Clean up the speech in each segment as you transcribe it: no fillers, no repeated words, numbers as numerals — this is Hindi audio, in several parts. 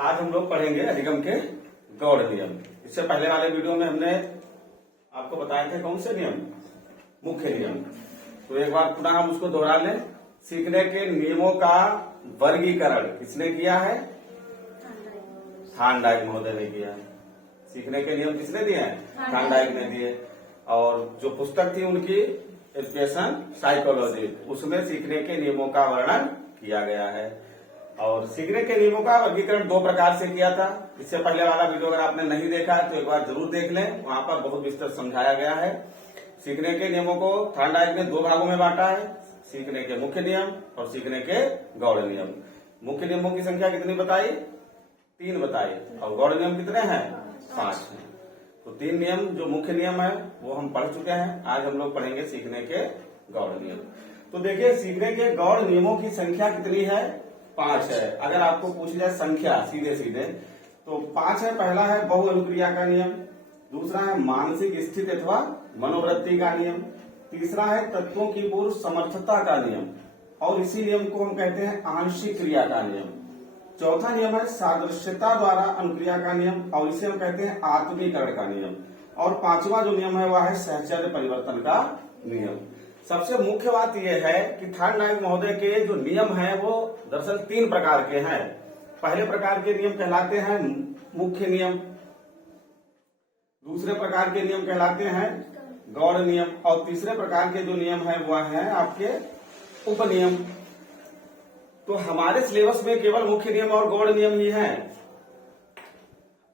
आज हम लोग पढ़ेंगे अधिगम के गौड़ नियम। इससे पहले वाले वीडियो में हमने आपको बताए थे कौन से नियम, मुख्य नियम। तो एक बार पुनः हम उसको दोहरा लें। सीखने के नियमों का वर्गीकरण किसने किया है? थार्नडाइक महोदय ने किया है। सीखने के नियम किसने दिए हैं? थार्नडाइक ने दिए। और जो पुस्तक थी उनकी एजुकेशन साइकोलॉजी, उसमें सीखने के नियमों का वर्णन किया गया है। और सीखने के नियमों का वर्गीकरण दो प्रकार से किया था। इससे पहले वाला वीडियो अगर आपने नहीं देखा है तो एक बार जरूर देख लें, वहां पर बहुत विस्तृत समझाया गया है। सीखने के नियमों को थार्नडाइक ने दो भागों में बांटा है, सीखने के मुख्य नियम और सीखने के गौड़ नियम। मुख्य नियमों की संख्या कितनी बताई? 3 बताई। और गौड़ नियम कितने हैं? 5 हैं। तो 3 नियम जो मुख्य नियम है वो हम पढ़ चुके हैं। आज हम लोग पढ़ेंगे सीखने के गौड़ नियम। तो देखिए, सीखने के गौड़ नियमों की संख्या कितनी है? 5 है। अगर आपको पूछ जाए संख्या सीधे सीधे तो 5 है। पहला है बहु अनुक्रिया का नियम, दूसरा है मानसिक स्थिति अथवा मनोवृत्ति का नियम, तीसरा है तत्वों की पूर्व समर्थता का नियम, और इसी नियम को हम कहते हैं आंशिक क्रिया का नियम। चौथा नियम है सादृश्यता द्वारा अनुक्रिया का नियम, और इसे हम कहते हैं आत्मीकरण का नियम। और 5वां जो नियम है वह है सहचर्य परिवर्तन का नियम। सबसे मुख्य बात यह है कि थार्नडाइक महोदय के जो नियम हैं वो दरअसल 3 प्रकार के हैं। पहले प्रकार के नियम कहलाते हैं मुख्य नियम, दूसरे प्रकार के नियम कहलाते हैं गौड़ नियम, और तीसरे प्रकार के जो नियम है वह है आपके उपनियम। तो हमारे सिलेबस में केवल मुख्य नियम और गौड़ नियम ही है।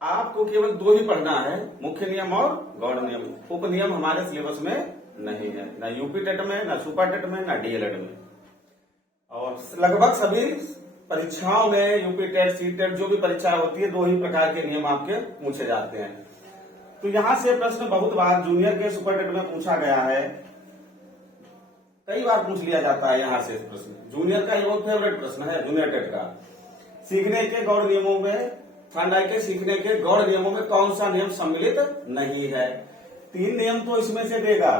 आपको केवल 2 ही पढ़ना है, मुख्य नियम और गौड़ नियम। उपनियम हमारे सिलेबस में नहीं है, ना यूपी टेट में, ना सुपर टेट में, ना डीएलएड में। और लगभग सभी परीक्षाओं में यूपी टेट, सी टेट जो भी परीक्षा होती है 2 ही प्रकार के नियम आपके पूछे जाते हैं। तो यहां से प्रश्न बहुत बार जूनियर के सुपर टेट में पूछा गया है, कई बार पूछ लिया जाता है यहाँ से प्रश्न। जूनियर का ये बहुत फेवरेट प्रश्न है जूनियर टेट का। सीखने के गौड़ नियमों में, थार्नडाइक के सीखने के गौड़ नियमों में कौन सा नियम सम्मिलित नहीं है? 3 नियम तो इसमें से देगा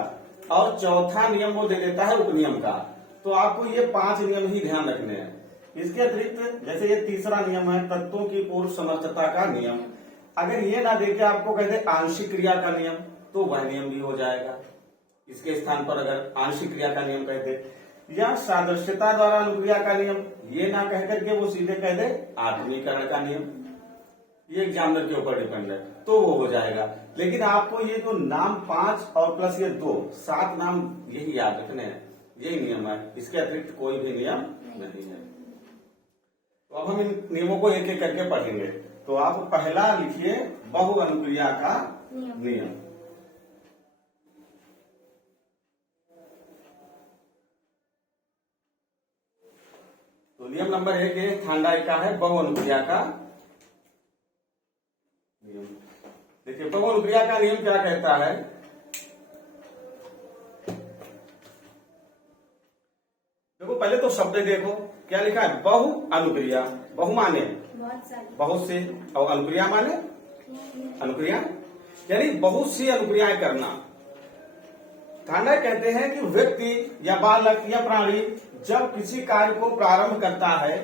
और चौथा नियम वो दे देता है उपनियम का। तो आपको ये 5 नियम ही ध्यान रखने हैं। इसके अतिरिक्त जैसे ये तीसरा नियम है तत्वों की पूर्व समर्थता का नियम, अगर ये ना देके आपको कहते आंशिक क्रिया का नियम तो वह नियम भी हो जाएगा। इसके स्थान पर अगर आंशिक क्रिया का नियम कहते, या सादृश्यता द्वारा अनुक्रिया का नियम, ये ना कहकर के वो सीधे कह दे आत्मीकरण का नियम, ये एग्जामिनर के ऊपर डिपेंड है, तो वो हो जाएगा। लेकिन आपको ये जो नाम 5 और प्लस ये 2, 7 नाम यही याद रखने हैं, यही नियम है। इसके अतिरिक्त कोई भी नियम नहीं है। तो अब हम इन नियमों को एक एक करके पढ़ेंगे। तो आप पहला लिखिए बहु अनुक्रिया का नियम। तो नियम नंबर 1 थार्नडाइक का है बहु अनुक्रिया का नियम। देखिए, बहु अनुक्रिया का नियम क्या कहता है? देखो, पहले तो शब्द देखो क्या लिखा है, बहु अनुक्रिया। बहु माने बहुत से, और अनुक्रिया माने अनुक्रिया, यानी बहुत सी अनुक्रियाएं करना। थार्नडाइक कहते हैं कि व्यक्ति या बालक या प्राणी जब किसी कार्य को प्रारंभ करता है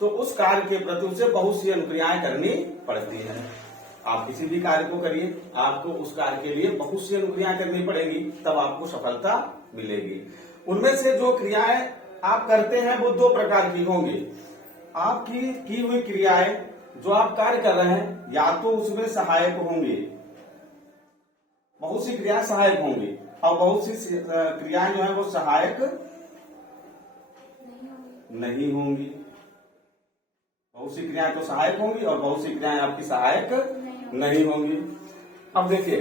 तो उस कार्य के प्रति उसे बहुत सी अनुक्रियाएं करनी पड़ती हैं। आप किसी भी कार्य को करिए, आपको उस कार्य के लिए बहुत सी अनुक्रियाएं करनी पड़ेगी, तब आपको सफलता मिलेगी। उनमें से जो क्रियाएं आप करते हैं वो 2 प्रकार की होंगी। आपकी की हुई क्रियाएं जो आप कार्य कर रहे हैं या तो उसमें सहायक होंगी, बहुत सी क्रियाएं सहायक होंगी, और बहुत सी क्रियाएं जो है वो सहायक नहीं होंगी। बहुत सी क्रियाएं तो सहायक होंगी और बहुत सी क्रियाएं आपकी सहायक नहीं होंगी। अब देखिए,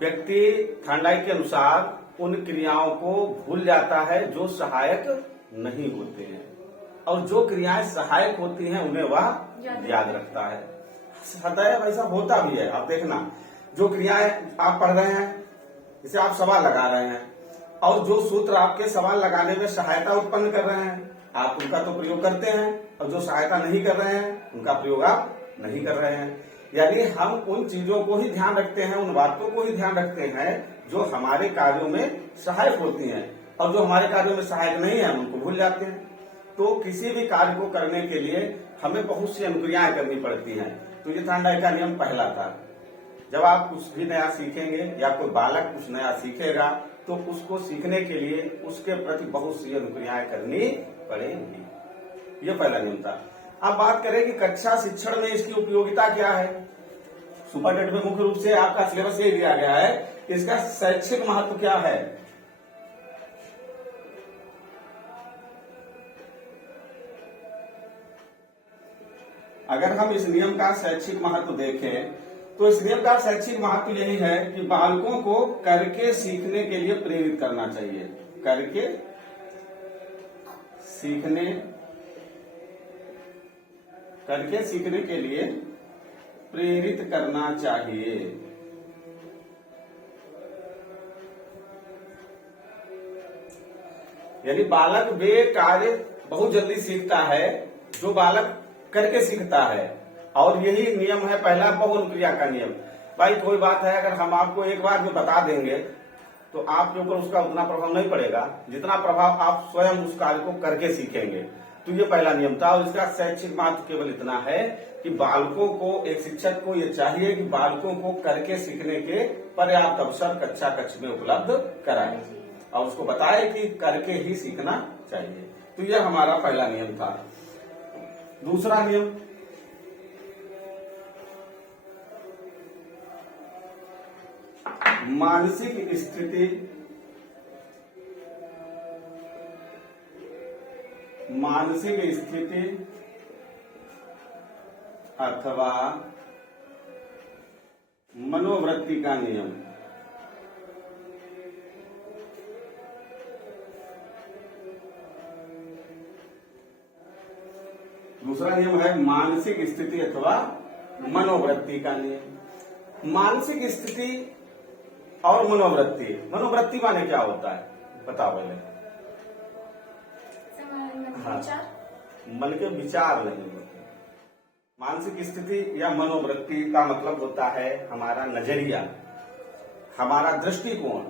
व्यक्ति थार्नडाइक के अनुसार उन क्रियाओं को भूल जाता है जो सहायक नहीं होते हैं, और जो क्रियाएं सहायक होती हैं उन्हें वह याद रखता है। सदैव ऐसा होता भी है। आप देखना, जो क्रियाएं आप पढ़ रहे हैं, इसे आप सवाल लगा रहे हैं, और जो सूत्र आपके सवाल लगाने में सहायता उत्पन्न कर रहे हैं आप उनका तो प्रयोग करते हैं, और जो सहायता नहीं कर रहे हैं उनका प्रयोग आप नहीं कर रहे हैं। यानी हम उन चीजों को ही ध्यान रखते हैं, उन बातों को ही ध्यान रखते हैं जो हमारे कार्यों में सहायक होती हैं, और जो हमारे कार्यों में सहायक नहीं है उनको भूल जाते हैं। तो किसी भी कार्य को करने के लिए हमें बहुत सी अनुक्रियाएं करनी पड़ती हैं। तो ये थॉर्नडाइक का नियम पहला था। जब आप कुछ भी नया सीखेंगे या कोई बालक कुछ नया सीखेगा तो उसको सीखने के लिए उसके प्रति बहुत सी अनुक्रियाएं करनी पड़ेंगी। ये पहला नियम था। अब बात करें कि कक्षा शिक्षण में इसकी उपयोगिता क्या है। सुपर टेट में मुख्य रूप से आपका सिलेबस ये दिया गया है कि इसका शैक्षिक महत्व क्या है। अगर हम इस नियम का शैक्षिक महत्व देखें तो इस नियम का शैक्षिक महत्व यही है कि बालकों को करके सीखने के लिए प्रेरित करना चाहिए। करके सीखने के लिए प्रेरित करना चाहिए। यानी बालक वे कार्य बहुत जल्दी सीखता है जो बालक करके सीखता है, और यही नियम है पहला बहुअनुक्रिया का नियम। भाई कोई बात है अगर हम आपको एक बार में बता देंगे तो आपके ऊपर उसका उतना प्रभाव नहीं पड़ेगा जितना प्रभाव आप स्वयं उस कार्य को करके सीखेंगे। तो ये पहला नियम था, और इसका शैक्षिक महत्व केवल इतना है कि बालकों को, एक शिक्षक को ये चाहिए कि बालकों को करके सीखने के पर्याप्त अवसर कक्षा कक्ष में उपलब्ध कराए और उसको बताए कि करके ही सीखना चाहिए। तो यह हमारा पहला नियम था। दूसरा नियम, मानसिक स्थिति अथवा मनोवृत्ति का नियम। दूसरा नियम है मानसिक स्थिति अथवा मनोवृत्ति का नियम। मानसिक स्थिति और मनोवृत्ति, मनोवृत्ति माने क्या होता है बताओ पहले। हाँ, मन के विचार नहीं होते। मानसिक स्थिति या मनोवृत्ति का मतलब होता है हमारा नजरिया, हमारा दृष्टिकोण,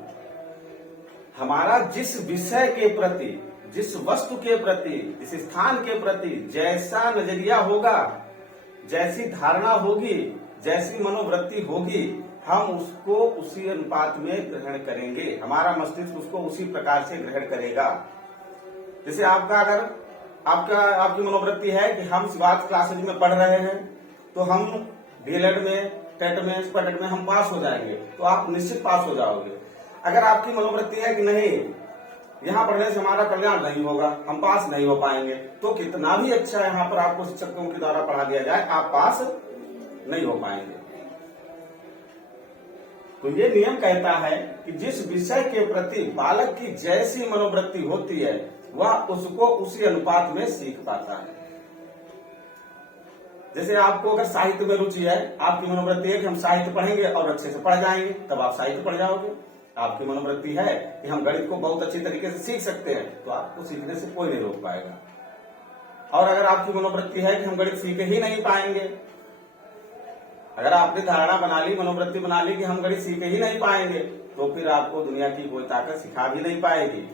हमारा जिस विषय के प्रति, जिस वस्तु के प्रति, जिस स्थान के प्रति जैसा नजरिया होगा, जैसी धारणा होगी, जैसी मनोवृत्ति होगी, हम उसको उसी अनुपात में ग्रहण करेंगे। हमारा मस्तिष्क उसको उसी प्रकार से ग्रहण करेगा। जैसे आपकी मनोवृत्ति है कि हम शिवार्थ क्लासेज में पढ़ रहे हैं तो हम डीएलएड में, टेट में, सुपर टेट में हम पास हो जाएंगे, तो आप निश्चित पास हो जाओगे। अगर आपकी मनोवृत्ति है कि नहीं, यहाँ पढ़ने से हमारा कल्याण नहीं होगा, हम पास नहीं हो पाएंगे, तो कितना भी अच्छा यहाँ पर आपको शिक्षकों के द्वारा पढ़ा दिया जाए, आप पास नहीं हो पाएंगे। तो ये नियम कहता है कि जिस विषय के प्रति बालक की जैसी मनोवृत्ति होती है वह उसको उसी अनुपात में सीख पाता है। जैसे आपको अगर साहित्य में रुचि है, आपकी मनोवृत्ति है कि हम साहित्य पढ़ेंगे और अच्छे से पढ़ जाएंगे, तब आप साहित्य पढ़ जाओगे। आपकी मनोवृत्ति है कि हम गणित को बहुत अच्छी तरीके से सीख सकते हैं, तो आपको सीखने से कोई नहीं रोक पाएगा। और अगर आपकी मनोवृत्ति है कि हम गणित सीख ही नहीं पाएंगे, अगर आपने धारणा बना ली, मनोवृत्ति बना ली कि हम गणित सीख ही नहीं पाएंगे, तो फिर आपको दुनिया की कोई ताकत सिखा भी नहीं पाएगी,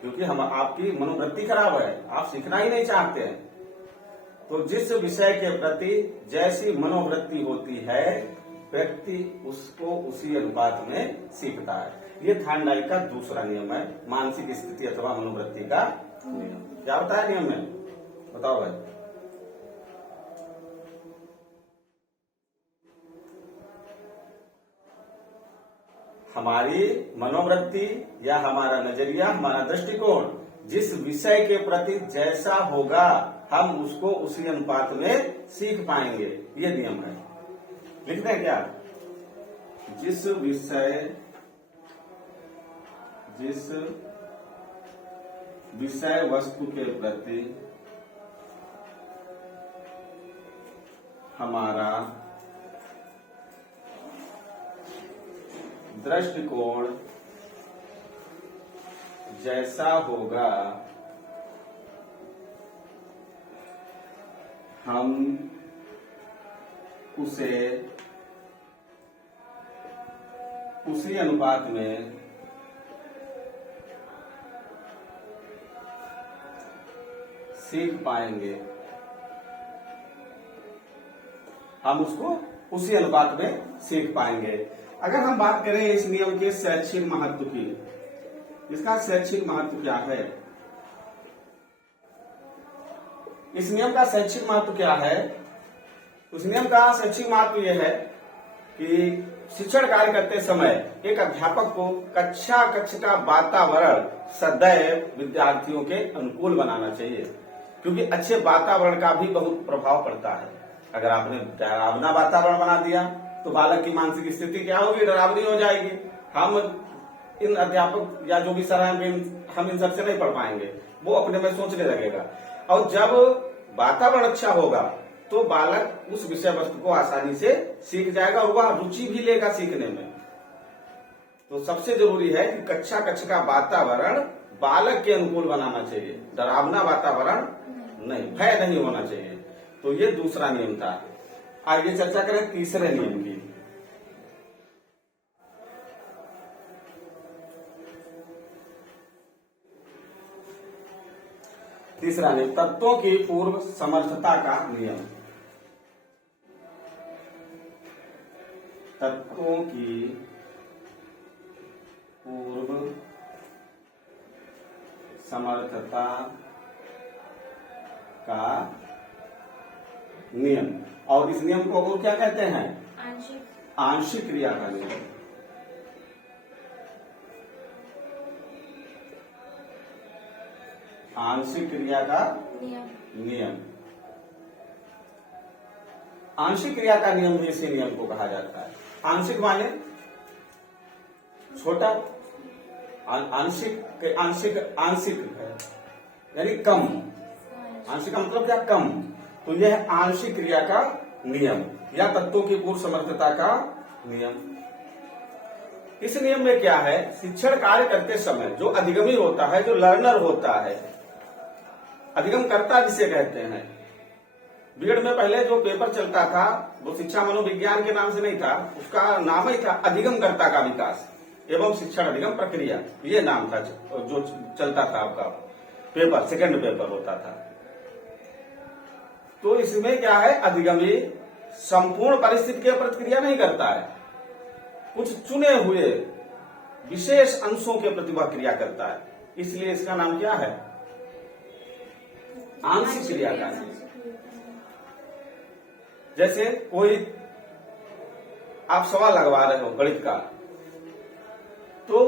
क्योंकि हम आपकी मनोवृत्ति खराब है, आप सीखना ही नहीं चाहते हैं। तो जिस विषय के प्रति जैसी मनोवृत्ति होती है व्यक्ति उसको उसी अनुपात में सीखता है। ये थॉर्नडाइक का दूसरा नियम है, मानसिक स्थिति अथवा मनोवृत्ति का नियम। क्या होता है नियम में, बताओ भाई। हमारी मनोवृत्ति या हमारा नजरिया, हमारा दृष्टिकोण जिस विषय के प्रति जैसा होगा हम उसको उसी अनुपात में सीख पाएंगे, ये नियम है। लिखते हैं क्या, जिस विषय वस्तु के प्रति हमारा दृष्टिकोण जैसा होगा हम उसे उसी अनुपात में सीख पाएंगे। हम उसको उसी अनुपात में सीख पाएंगे। अगर हम बात करें इस नियम के शैक्षिक महत्व की, इसका शैक्षिक महत्व क्या है? इस नियम का शैक्षिक महत्व क्या है? उस नियम का शैक्षिक महत्व यह है कि शिक्षण कार्य करते समय एक अध्यापक को कक्ष का वातावरण सदैव विद्यार्थियों के अनुकूल बनाना चाहिए, क्योंकि अच्छे वातावरण का भी बहुत प्रभाव पड़ता है। अगर आपने डरावना वातावरण बना दिया तो बालक की मानसिक स्थिति क्या होगी? डरावनी हो जाएगी। हम इन अध्यापक या जो भी सर हैं हम इन सबसे नहीं पढ़ पाएंगे, वो अपने में सोचने लगेगा। और जब वातावरण अच्छा होगा तो बालक उस विषय वस्तु को आसानी से सीख जाएगा और वह रुचि भी लेगा सीखने में। तो सबसे जरूरी है कि कक्ष का वातावरण बालक के अनुकूल बनाना चाहिए, डरावना वातावरण नहीं, भय नहीं होना चाहिए। तो ये दूसरा नियम था। आइए चर्चा करें तीसरे नियम की। तीसरा नियम तत्वों की पूर्व समर्थता का नियम। तत्वों की पूर्व समर्थता का नियम। और इस नियम को और क्या कहते हैं? आंशिक क्रिया का नियम। आंशिक क्रिया का नियम। आंशिक क्रिया का नियम भी इसी नियम को कहा जाता है। आंशिक माने छोटा, आंशिक आंशिक आंशिक है यानी कम। आंशिक का मतलब क्या? कम। तो यह आंशिक क्रिया का नियम या तत्वों की पूर्व समर्थता का नियम। इस नियम में क्या है? शिक्षण कार्य करते समय जो अधिगमी होता है, जो लर्नर होता है, अधिगम करता जिसे कहते हैं। बीएड में पहले जो पेपर चलता था वो शिक्षा मनोविज्ञान के नाम से नहीं था, उसका नाम ही था अधिगम कर्ता का विकास एवं शिक्षण अधिगम प्रक्रिया, ये नाम था जो चलता था आपका पेपर, सेकंड पेपर होता था। तो इसमें क्या है? अधिगमी संपूर्ण परिस्थिति की प्रतिक्रिया नहीं करता है, कुछ चुने हुए विशेष अंशों के प्रति वह क्रिया करता है, इसलिए इसका नाम क्या है? आंशिक क्रिया का नियम। जैसे कोई आप सवाल लगवा रहे हो गणित का, तो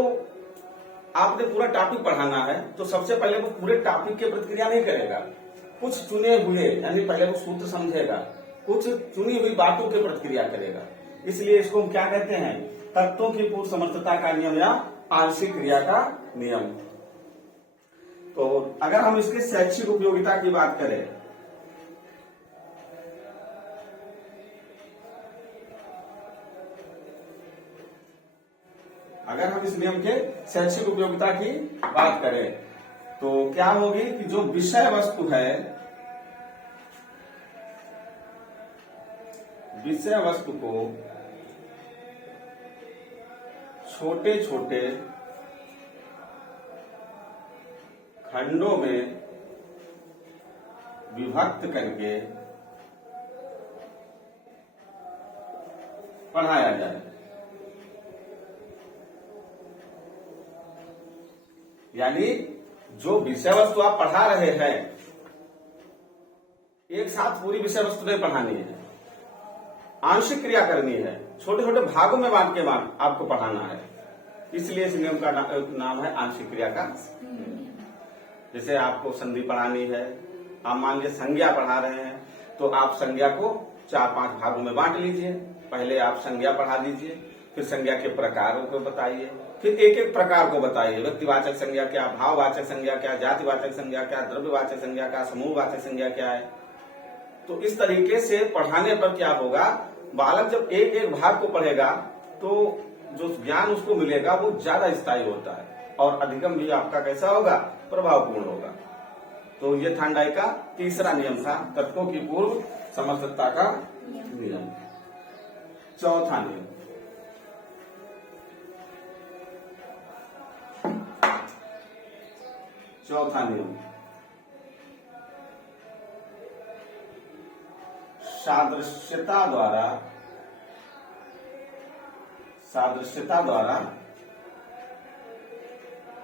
आपने पूरा टॉपिक पढ़ाना है, तो सबसे पहले वो पूरे टॉपिक की प्रतिक्रिया नहीं करेगा, कुछ चुने हुए यानी पहले वो सूत्र समझेगा, कुछ चुनी हुई बातों की प्रतिक्रिया करेगा। इसलिए इसको हम क्या कहते हैं? तत्वों की पूर्व समर्थता का नियम या आंशिक क्रिया का नियम। तो अगर हम इसके शैक्षिक उपयोगिता की बात करें, अगर हम इस नियम के शैक्षिक उपयोगिता की बात करें तो क्या होगी कि जो विषय वस्तु है, विषय वस्तु को छोटे छोटे खंडों में विभक्त करके पढ़ाया जाए, यानी जो विषय वस्तु आप पढ़ा रहे हैं एक साथ पूरी विषय वस्तु नहीं पढ़ानी है, आंशिक क्रिया करनी है, छोटे छोटे भागों में बांट के आपको पढ़ाना है। इसलिए इस नियम का नाम है आंशिक क्रिया का। जैसे आपको संधि पढ़ानी है, आप मान लीजिए संज्ञा पढ़ा रहे हैं, तो आप संज्ञा को 4-5 भागों में बांट लीजिए। पहले आप संज्ञा पढ़ा दीजिए, फिर संज्ञा के प्रकारों को बताइए, फिर एक एक प्रकार को बताइए। व्यक्तिवाचक संज्ञा क्या, भाववाचक संज्ञा क्या, जातिवाचक संज्ञा क्या, द्रव्यवाचक संज्ञा क्या, समूहवाचक संज्ञा क्या है। तो इस तरीके से पढ़ाने पर क्या होगा, बालक जब एक एक भाग को पढ़ेगा तो जो ज्ञान उसको मिलेगा वो ज्यादा स्थायी होता है और अधिगम भी आपका कैसा होगा? प्रभावपूर्ण होगा। तो ये थांडाई का तीसरा नियम था, तत्वों की पूर्व समर्थता का नियम। चौथा नियम, सादृश्यता द्वारा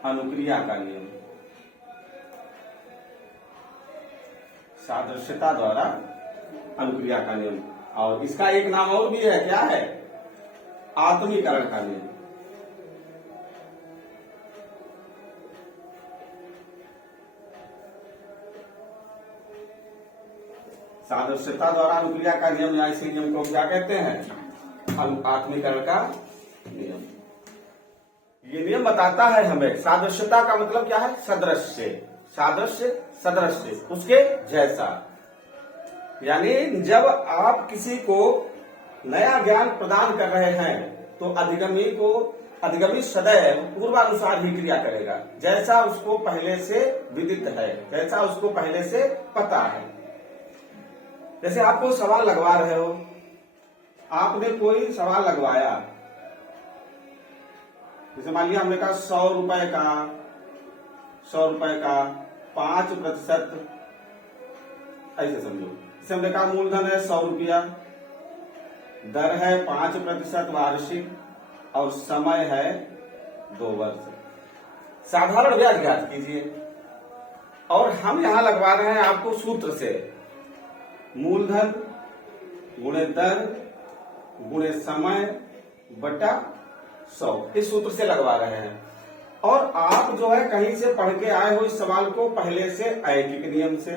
अनुक्रिया का नियम। सादृश्यता द्वारा अनुक्रिया का नियम। और इसका एक नाम और भी है, क्या है? आत्मीकरण का नियम। सादृश्यता द्वारा अनुक्रिया का नियम या इसी नियम को क्या कहते हैं? आत्मीकरण का नियम। ये नियम बताता है हमें सादृश्यता का मतलब क्या है? सदृश्य। सादृश्य सदृश्य, उसके जैसा। यानी जब आप किसी को नया ज्ञान प्रदान कर रहे हैं तो अधिगमी सदैव पूर्वानुसार ही क्रिया करेगा, जैसा उसको पहले से विदित है, जैसा उसको पहले से पता है। जैसे आप कोई सवाल लगवा रहे हो, आपने कोई सवाल लगवाया, जैसे मान लिया हमने कहा 100 रुपए का 5%, ऐसे समझो। जैसे हमने कहा मूलधन है 100 रुपया, दर है 5% वार्षिक और समय है 2 वर्ष। साधारण ब्याज ज्ञात कीजिए। और हम यहां लगवा रहे हैं आपको सूत्र से, मूलधन गुणे दर गुणे समय बटा 100, इस सूत्र से लगवा रहे हैं। और आप जो है कहीं से पढ़ के आए हो इस सवाल को पहले से ऐकिक नियम से,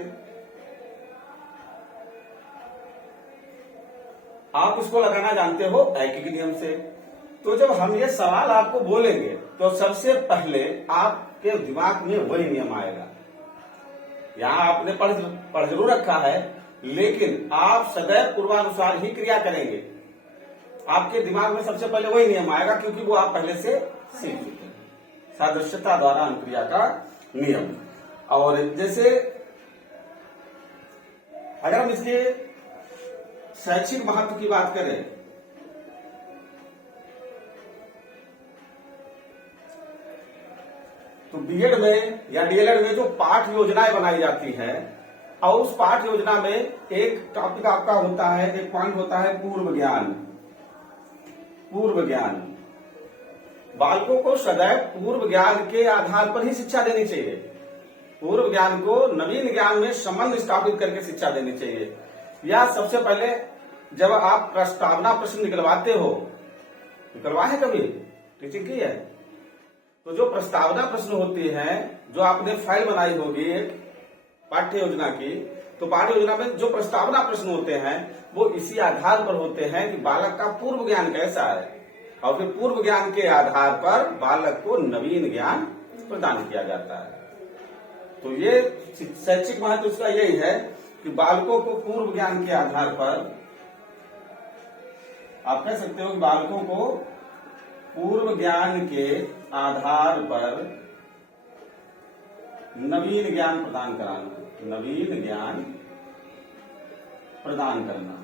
आप इसको लगाना जानते हो ऐकिक नियम से। तो जब हम ये सवाल आपको बोलेंगे तो सबसे पहले आपके दिमाग में वही नियम आएगा। यहां आपने पढ़ जरूर रखा है, लेकिन आप सदैव पूर्वानुसार ही क्रिया करेंगे। आपके दिमाग में सबसे पहले वही नियम आएगा, क्योंकि वो आप पहले से सीख चुके हैं। सादृश्यता द्वारा अनुक्रिया का नियम। और जैसे अगर हम इसके शैक्षिक महत्व की बात करें, तो बीएड में या डीएलएड में जो पाठ योजनाएं बनाई जाती है, और उस पाठ योजना में एक टॉपिक आपका होता है, एक पॉइंट होता है पूर्व ज्ञान। पूर्व ज्ञान, बालकों को सदैव पूर्व ज्ञान के आधार पर ही शिक्षा देनी चाहिए। पूर्व ज्ञान को नवीन ज्ञान में संबंध स्थापित करके शिक्षा देनी चाहिए। या सबसे पहले जब आप प्रस्तावना प्रश्न निकलवाते हो, निकलवाए कभी टीचिंग की है, तो जो प्रस्तावना प्रश्न होती है, जो आपने फाइल बनाई होगी पाठ्य योजना की, तो पाठ्य योजना में जो प्रस्तावना प्रश्न होते हैं वो इसी आधार पर होते हैं कि बालक का पूर्व ज्ञान कैसा है, और फिर पूर्व ज्ञान के आधार पर बालक को नवीन ज्ञान प्रदान किया जाता है। तो ये शैक्षिक महत्व इसका यही है कि बालकों को पूर्व ज्ञान के आधार पर, आप कह सकते हो कि बालकों को पूर्व ज्ञान के आधार पर नवीन ज्ञान प्रदान कराना, नवीन ज्ञान प्रदान करना,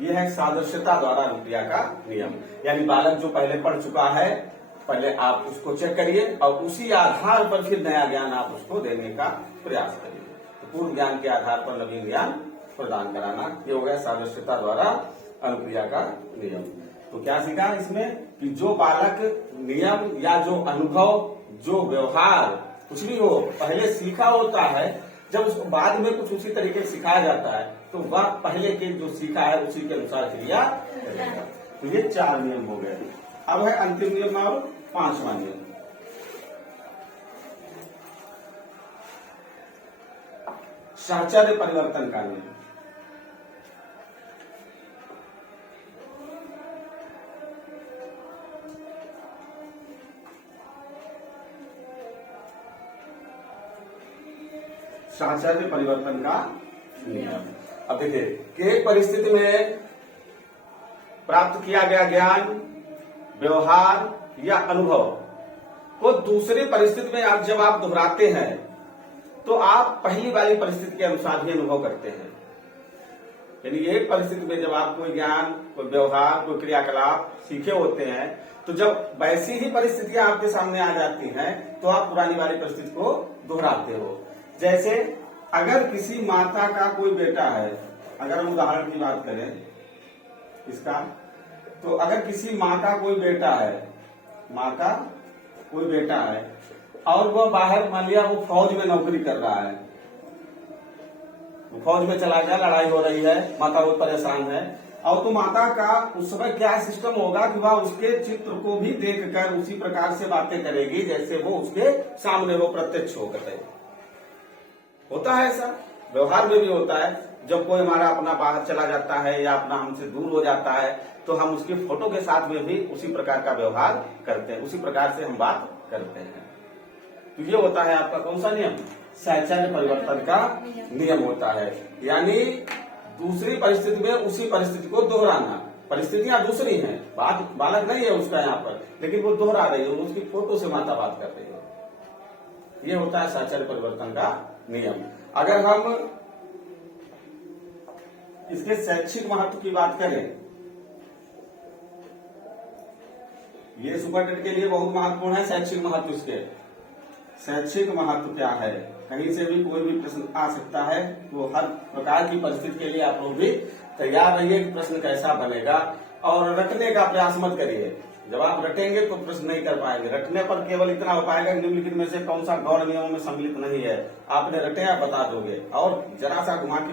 यह है सादृश्यता द्वारा अनुक्रिया का नियम। यानी बालक जो पहले पढ़ चुका है, पहले आप उसको चेक करिए और उसी आधार पर फिर नया ज्ञान आप उसको देने का प्रयास करिए। तो पूर्व ज्ञान के आधार पर नवीन ज्ञान प्रदान कराना, ये हो गया सादृश्यता द्वारा अनुक्रिया का नियम। तो क्या सीखा इसमें कि जो बालक नियम या जो अनुभव, जो व्यवहार कुछ भी हो पहले सीखा होता है, जब उसको बाद में कुछ उसी तरीके से सिखाया जाता है तो वह पहले के जो सीखा है उसी के अनुसार क्रिया करेगा। तो ये 4 नियम हो गए। अब है अंतिम नियम और 5वां नियम। साहचर्य परिवर्तन का नियम। साहचर्य परिवर्तन का नियम। अब देखिए कि एक परिस्थिति में प्राप्त किया गया ज्ञान, व्यवहार या अनुभव को दूसरी परिस्थिति में जब आप दोहराते हैं तो आप पहली वाली परिस्थिति के अनुसार ही अनुभव करते हैं। यानी एक परिस्थिति में जब आप कोई ज्ञान, कोई व्यवहार, कोई क्रियाकलाप सीखे होते हैं, तो जब वैसी ही परिस्थितियां आपके सामने आ जाती हैं तो आप पुरानी वाली परिस्थिति को दोहराते हो। जैसे अगर किसी माता का कोई बेटा है, अगर हम उदाहरण की बात करें इसका, तो अगर किसी माँ का कोई बेटा है, माँ का कोई बेटा है और वह बाहर, मान लिया वो फौज में नौकरी कर रहा है, फौज में चला गया, लड़ाई हो रही है, माता बहुत परेशान है, और तो माता का उस समय क्या सिस्टम होगा कि वह उसके चित्र को भी देखकर उसी प्रकार से बातें करेगी जैसे वो उसके सामने वो प्रत्यक्ष होकर। होता है ऐसा, व्यवहार में भी होता है। जब कोई हमारा अपना बाहर चला जाता है या अपना हमसे दूर हो जाता है तो हम उसकी फोटो के साथ में भी उसी प्रकार का व्यवहार करते हैं, उसी प्रकार से हम बात करते हैं। तो ये होता है आपका कौन सा नियम? साहचर्य परिवर्तन का नियम होता है। यानी दूसरी परिस्थिति में उसी परिस्थिति को दोहराना। परिस्थितियां दूसरी हैं, बात बालक नहीं है उसका यहाँ पर, लेकिन वो दोहरा रही है, उसकी फोटो से माता बात कर रही है। ये होता है साहचर्य परिवर्तन का नियम। अगर हम इसके शैक्षिक महत्व की बात करें, ये सुपर टेट के लिए बहुत महत्वपूर्ण है। शैक्षिक महत्व, इसके शैक्षिक महत्व क्या है? कहीं से भी कोई भी प्रश्न आ सकता है, तो हर प्रकार की परिस्थिति के लिए आप लोग भी तैयार रहिए कि प्रश्न कैसा बनेगा। और रटने का प्रयास मत करिए। जब आप रटेंगे तो प्रश्न नहीं कर पाएंगे। रटने पर केवल इतना हो पाएगा कि निम्नलिखित में से कौन सा गौण नियमों में सम्मिलित नहीं है। आपने रटे आप बता दोगे, और जरा सा घुमा के